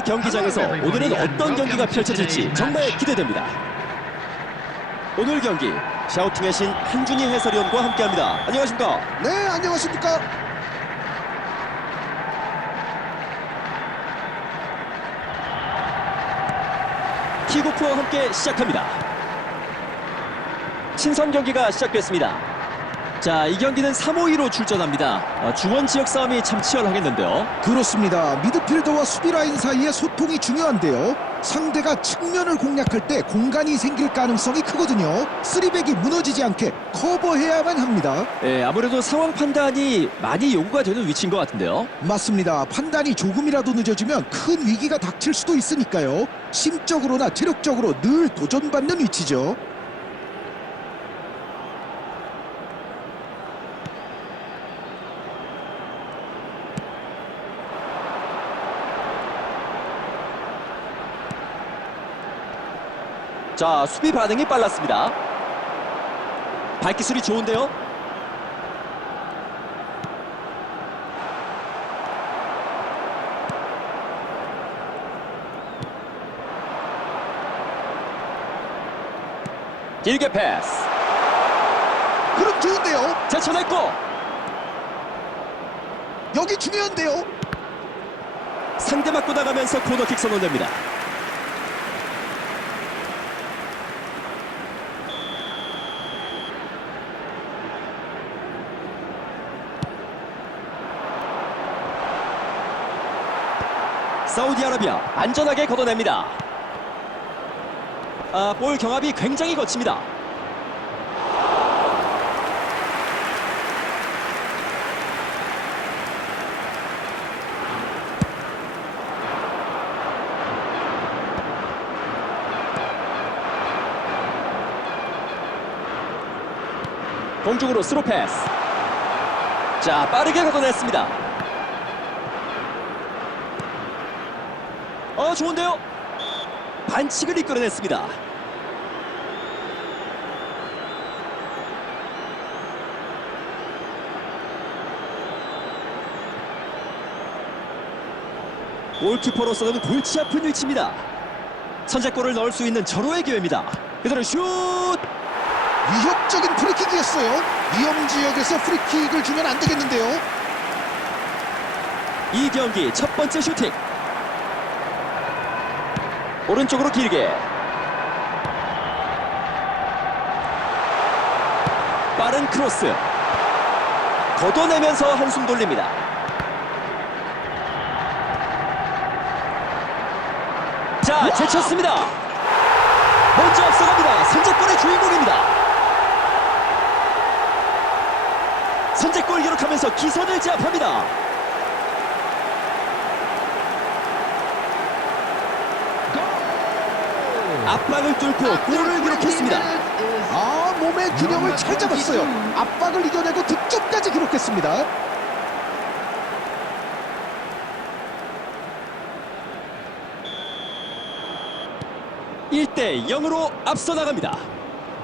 이 경기장에서 오늘은 어떤 경기가 펼쳐질지 정말 기대됩니다. 오늘 경기 샤우팅의 신 한준희 해설위원과 함께합니다. 안녕하십니까? 네, 안녕하십니까? 키고프와 함께 시작합니다. 친선 경기가 시작됐습니다. 자, 이 경기는 3-5-2로 출전합니다. 어, 중원 지역 싸움이 참 치열하겠는데요. 그렇습니다. 미드필더와 수비 라인 사이의 소통이 중요한데요. 상대가 측면을 공략할 때 공간이 생길 가능성이 크거든요. 쓰리백이 무너지지 않게 커버해야만 합니다. 예, 아무래도 상황 판단이 많이 요구가 되는 위치인 것 같은데요. 맞습니다. 판단이 조금이라도 늦어지면 큰 위기가 닥칠 수도 있으니까요. 심적으로나 체력적으로 늘 도전받는 위치죠. 자, 수비 반응이 빨랐습니다. 발기술이 좋은데요. 길게 패스. 그럼 좋은데요. 제쳐냈고 여기 중요한데요. 상대 맞고 나가면서 코너킥 선언됩니다. 사우디아라비아 안전하게 걷어냅니다. 아, 볼 경합이 굉장히 거칩니다. 공중으로 스루 패스. 자, 빠르게 걷어냈습니다. 어, 좋은데요? 반칙을 이끌어냈습니다. 골키퍼로서는 골치 아픈 위치입니다. 선제골을 넣을 수 있는 절호의 기회입니다. 그대로 슛! 위협적인 프리킥이었어요. 위험 지역에서 프리킥을 주면 안 되겠는데요. 이 경기 첫 번째 슈팅 오른쪽으로 길게. 빠른 크로스. 걷어내면서 한숨 돌립니다. 자 제쳤습니다. 먼저 앞서갑니다. 선제골의 주인공입니다. 선제골 기록하면서 기선을 제압합니다 압박을 뚫고 골을 기록했습니다. 아, 몸의 균형을 잘 잡았어요. 압박을 이겨내고 득점까지 기록했습니다. 일대 0으로 앞서 나갑니다.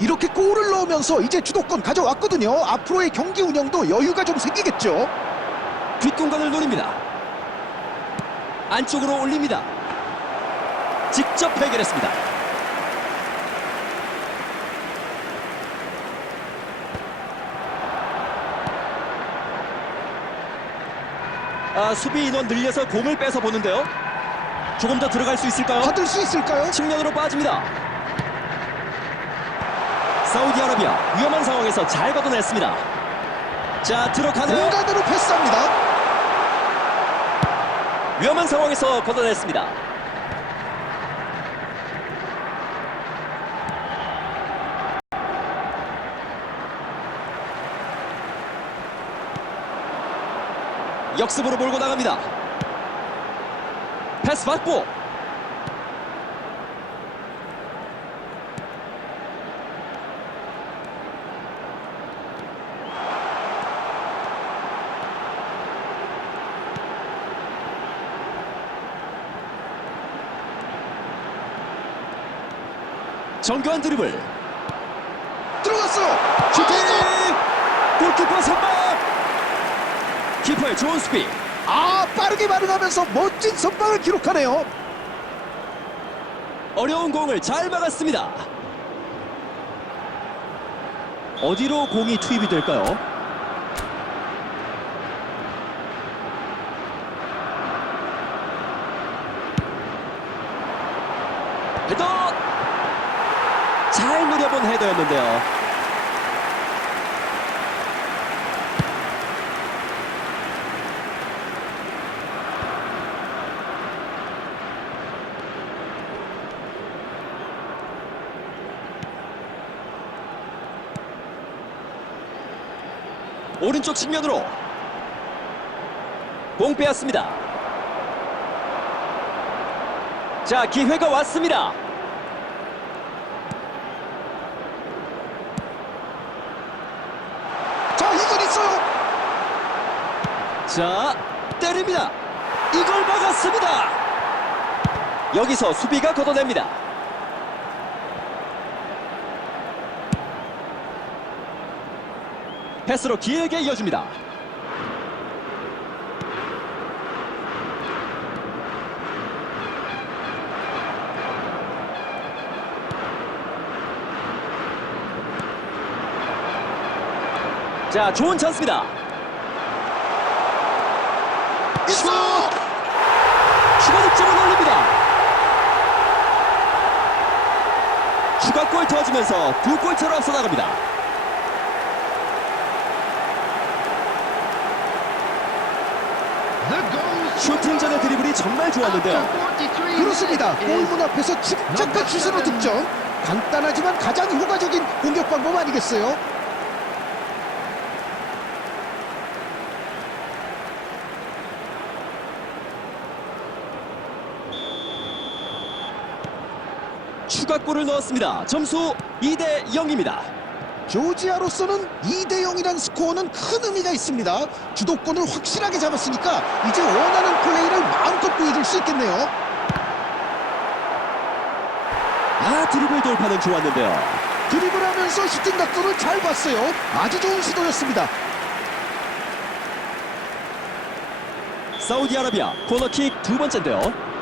이렇게 골을 넣으면서 이제 주도권 가져왔거든요. 앞으로의 경기 운영도 여유가 좀 생기겠죠. 뒷공간을 노립니다. 안쪽으로 올립니다. 직접 해결했습니다. 아, 수비 인원 늘려서 공을 뺏어 보는데요. 조금 더 들어갈 수 있을까요? 받을 수 있을까요? 측면으로 빠집니다. 사우디아라비아 위험한 상황에서 잘 걷어냈습니다. 자 들어가네요. 공간으로 패스합니다. 위험한 상황에서 걷어냈습니다. 역습으로 몰고 나갑니다. 패스 받고 정교한 드리블 들어갔어요. 슈팅 아, 골키퍼 선방 키퍼의 좋은 수비 아, 빠르게 반응하면서 멋진 선방을 기록하네요. 어려운 공을 잘 막았습니다. 어디로 공이 투입이 될까요? 헤더! 잘 노려본 헤더였는데요. 오른쪽 측면으로 공 빼앗습니다. 자 기회가 왔습니다. 자, 이건 있어요. 자 때립니다. 이걸 막았습니다. 여기서 수비가 걷어냅니다. 패스로 길게 이어줍니다. 자, 좋은 찬스입니다. 슛! 추가 득점을 올립니다. 추가골 터지면서 두 골차로 앞서 나갑니다. 슈팅 전의 드리블이 정말 좋았는데요. 그렇습니다. 골문 앞에서 침착한 슛으로 득점. 간단하지만 가장 효과적인 공격 방법 아니겠어요? 추가골을 넣었습니다. 점수 2대 0입니다. 조지아로서는 2대 0이란 스코어는 큰 의미가 있습니다. 주도권을 확실하게 잡았으니까 이제 원하는 플레이를 마음껏 보여줄 수 있겠네요. 아, 드리블 돌파는 좋았는데요. 드리블하면서 슈팅 각도를 잘 봤어요. 아주 좋은 시도였습니다. 사우디아라비아 코너킥 두 번째인데요.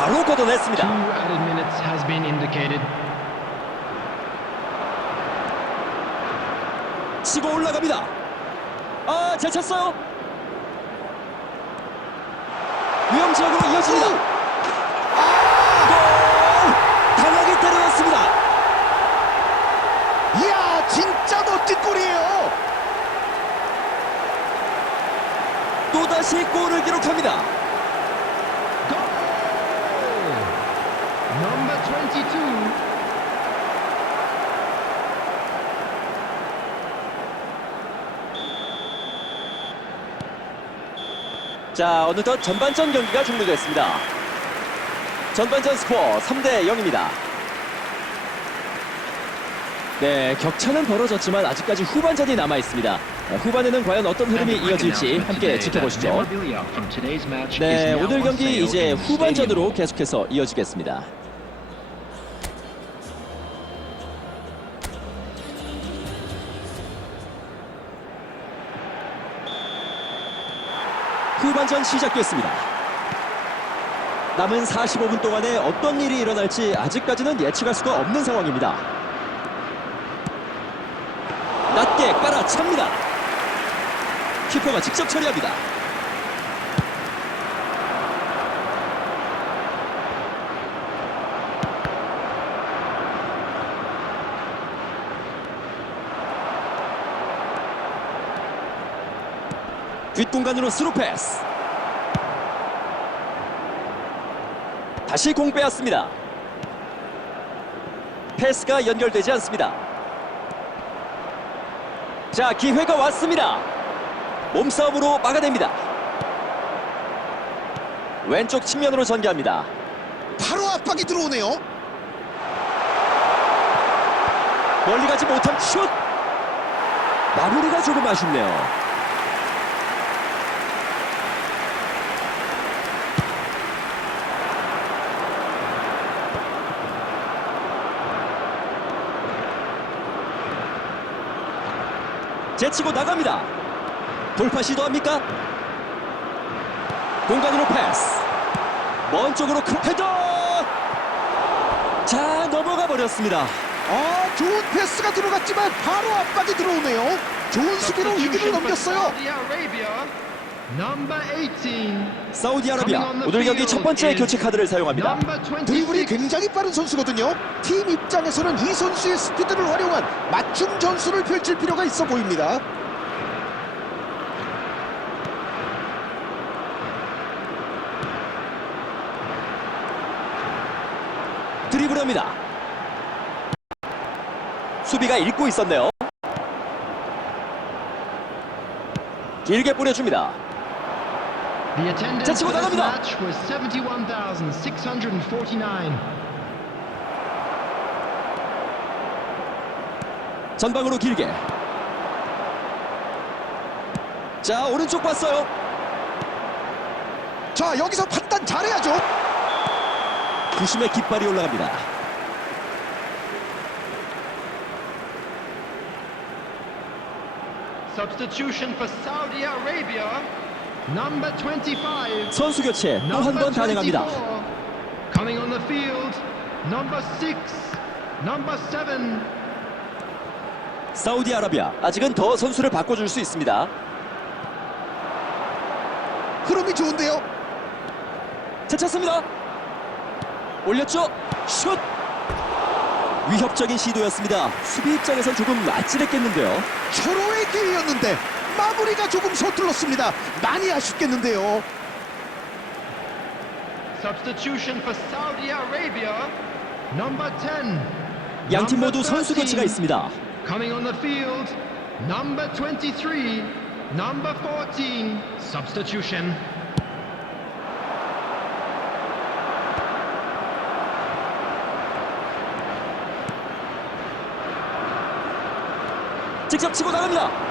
바로 걷어냈습니다. 치고 올라갑니다. 아, 잘 찼어요. 위험 지역으로 이어집니다. 골! 강하게 때려놨습니다. 이야, 진짜 멋진 골이에요. 또다시 골을 기록합니다. Goal! Number 22. 자, 어느덧 전반전 경기가 종료됐습니다. 전반전 스코어 3대 0입니다. 네, 격차는 벌어졌지만 아직까지 후반전이 남아 있습니다. 후반에는 과연 어떤 흐름이 이어질지 함께 지켜보시죠. 네, 오늘 경기 이제 후반전으로 계속해서 이어지겠습니다. 후반전 시작됐습니다. 남은 45분 동안에 어떤 일이 일어날지 아직까지는 예측할 수가 없는 상황입니다. 낮게 깔아찹니다. 키퍼가 직접 처리합니다. 뒷공간으로 스루 패스. 다시 공 빼앗습니다. 패스가 연결되지 않습니다. 자, 기회가 왔습니다. 몸싸움으로 막아냅니다. 왼쪽 측면으로 전개합니다. 바로 압박이 들어오네요. 멀리 가지 못한 슛! 마무리가 조금 아쉽네요. 제치고 나갑니다. 돌파 시도합니까? 공간으로 패스. 먼 쪽으로 큰 헤더. 자 넘어가 버렸습니다. 아 좋은 패스가 들어갔지만 바로 압박이 들어오네요. 좋은 수비로 위기를 Substitution for 넘겼어요. Saudi Arabia. Number 18. 사우디아라비아 오늘 경기 첫 번째 교체 카드를 사용합니다. Number 26. 드리블이 굉장히 빠른 선수거든요. 팀 입장에서는 이 선수의 스피드를 활용한 맞춤 전술을 펼칠 필요가 있어 보입니다. 드리블합니다. 수비가 읽고 있었네요. 길게 뿌려줍니다. The attendance 자, 치고 나갑니다. match was 71,649. 전방으로 길게. 자 오른쪽 봤어요. 자 여기서 판단 잘해야죠. 부심의 깃발이 올라갑니다. Substitution for Saudi Arabia. Number 25. 선수 교체 또 한 번 단행합니다. 24. Coming on the field. Number 6. Number 7. 사우디아라비아 아직은 더 선수를 바꿔줄 수 있습니다. 흐름이 좋은데요. 제쳤습니다. 올렸죠. 슛. 위협적인 시도였습니다. 수비 입장에선 조금 아찔했겠는데요. 서로의 기회였는데 마무리가 조금 서툴렀습니다. 많이 아쉽겠는데요. Substitution for Saudi Arabia. Number 10. 양팀 모두 선수 교체가 13. 있습니다. Coming on the field. Number 23. Number 14. Substitution. 직접 치고 나갑니다.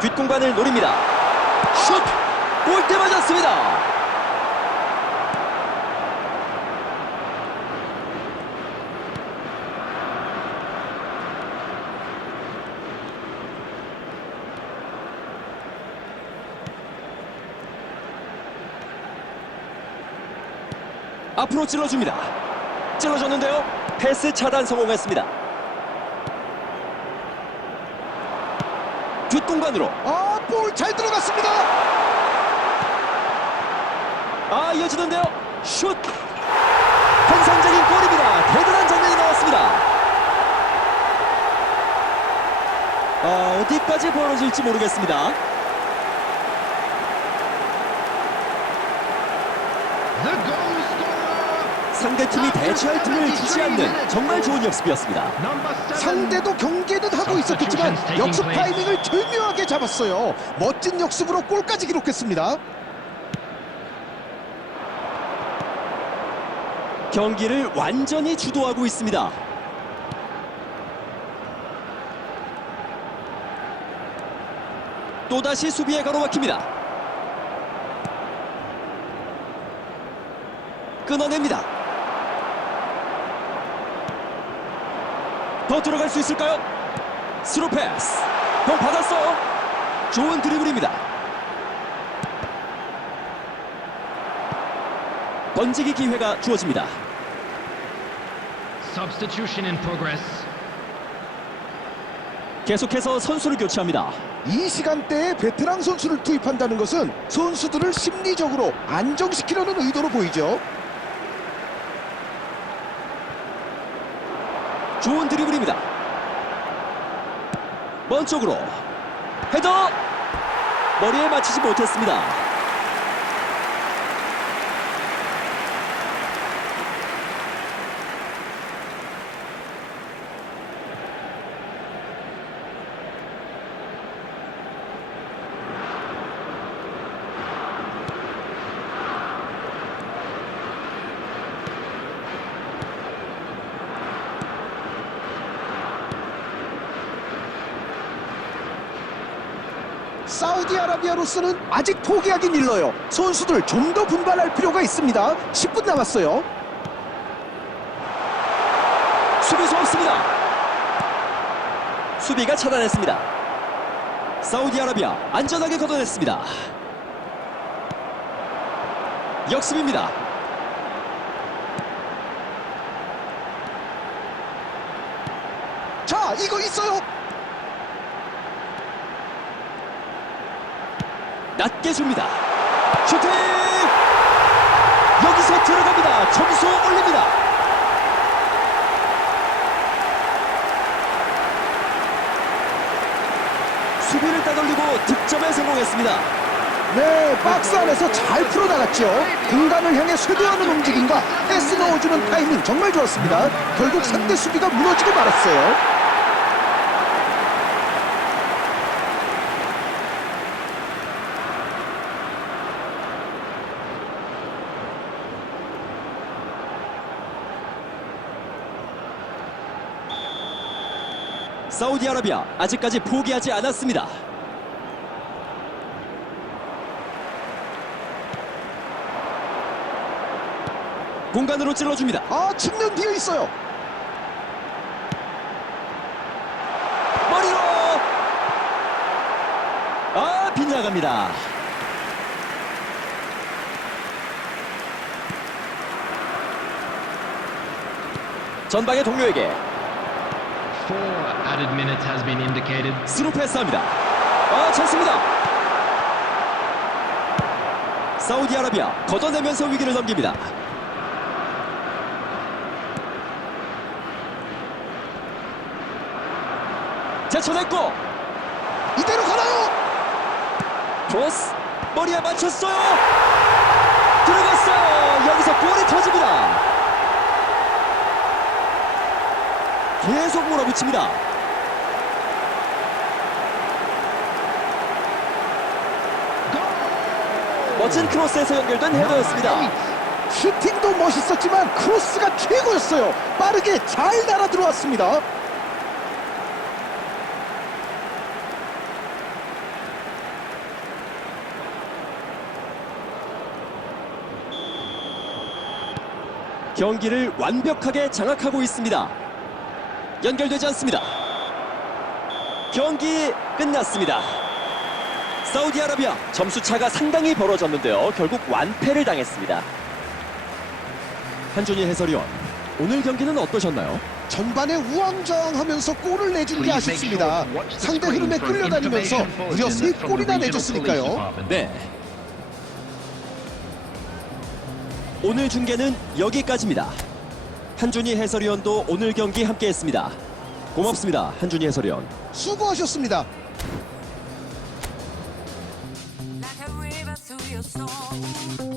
뒷공간을 노립니다. 슛! 골대 맞았습니다. 앞으로 찔러줍니다. 찔러줬는데요. 패스 차단 성공했습니다. 공간으로. 아 볼 잘 들어갔습니다. 아 이어지는데요. 슛! 환상적인 골입니다. 대단한 장면이 나왔습니다. 아 어디까지 벌어질지 모르겠습니다 상대팀이 대처할 틈을 주지 않는 정말 좋은 역습이었습니다 Number 7. 상대도 경계는 하고 있었겠지만 역습 타이밍을 절묘하게 잡았어요. 멋진 역습으로 골까지 기록했습니다. 경기를 완전히 주도하고 있습니다 또다시 수비에 가로막힙니다 끊어냅니다 더 들어갈 수 있을까요? 스루 패스 공 받았어요 좋은 드리블입니다 던지기 기회가 주어집니다 Substitution in progress. 계속해서 선수를 교체합니다 이 시간대에 베테랑 선수를 투입한다는 것은 선수들을 심리적으로 안정시키려는 의도로 보이죠. 좋은 드리블입니다. 먼 쪽으로 헤더! 머리에 맞히지 못했습니다 사우디아라비아로서는 아직 포기하긴 일러요. 선수들 좀 더 분발할 필요가 있습니다. 10분 남았어요. 수비수 없습니다 수비가 차단했습니다. 사우디아라비아 안전하게 걷어냈습니다. 역습입니다. 자, 이거 있어요. 낮게 줍니다. 슈팅! 여기서 들어갑니다. 점수 올립니다. 수비를 따돌리고 득점에 성공했습니다. 네, 박스 안에서 잘 풀어나갔죠. 공간을 향해 쇄도하는 움직임과 패스 넣어주는 타이밍 정말 좋았습니다. 결국 상대 수비가 무너지고 말았어요. 사우디아라비아 아직까지 포기하지 않았습니다. 공간으로 찔러줍니다. 아, 측면 비어 있어요. 머리로 아 빗나갑니다. 전방의 동료에게 added minutes has been indicated. 스루 패스합니다. 아 찬스입니다. 사우디아라비아 걷어내면서 위기를 넘깁니다. 제쳐냈고 이대로 가나요? 크로스 머리에 맞췄어요. 들어갔어요. 여기서 골이 터집니다. 계속 몰아붙입니다. 멋진 크로스에서 연결된 헤더였습니다. 슈팅도 멋있었지만 크로스가 최고였어요. 빠르게 잘 날아 들어왔습니다. 경기를 완벽하게 장악하고 있습니다. 연결되지 않습니다. 경기 끝났습니다. 사우디아라비아 점수 차가 상당히 벌어졌는데요. 결국 완패를 당했습니다. 한준희 해설위원, 오늘 경기는 어떠셨나요? 전반에 우왕좌왕하면서 골을 내준 게 아쉽습니다. 상대 흐름에 끌려다니면서 무려 세 골이나 내줬으니까요. 네. 오늘 중계는 여기까지입니다. 한준희 해설위원도 오늘 경기 함께했습니다. 고맙습니다. 한준희 해설위원. 수고하셨습니다. like a river through your soul.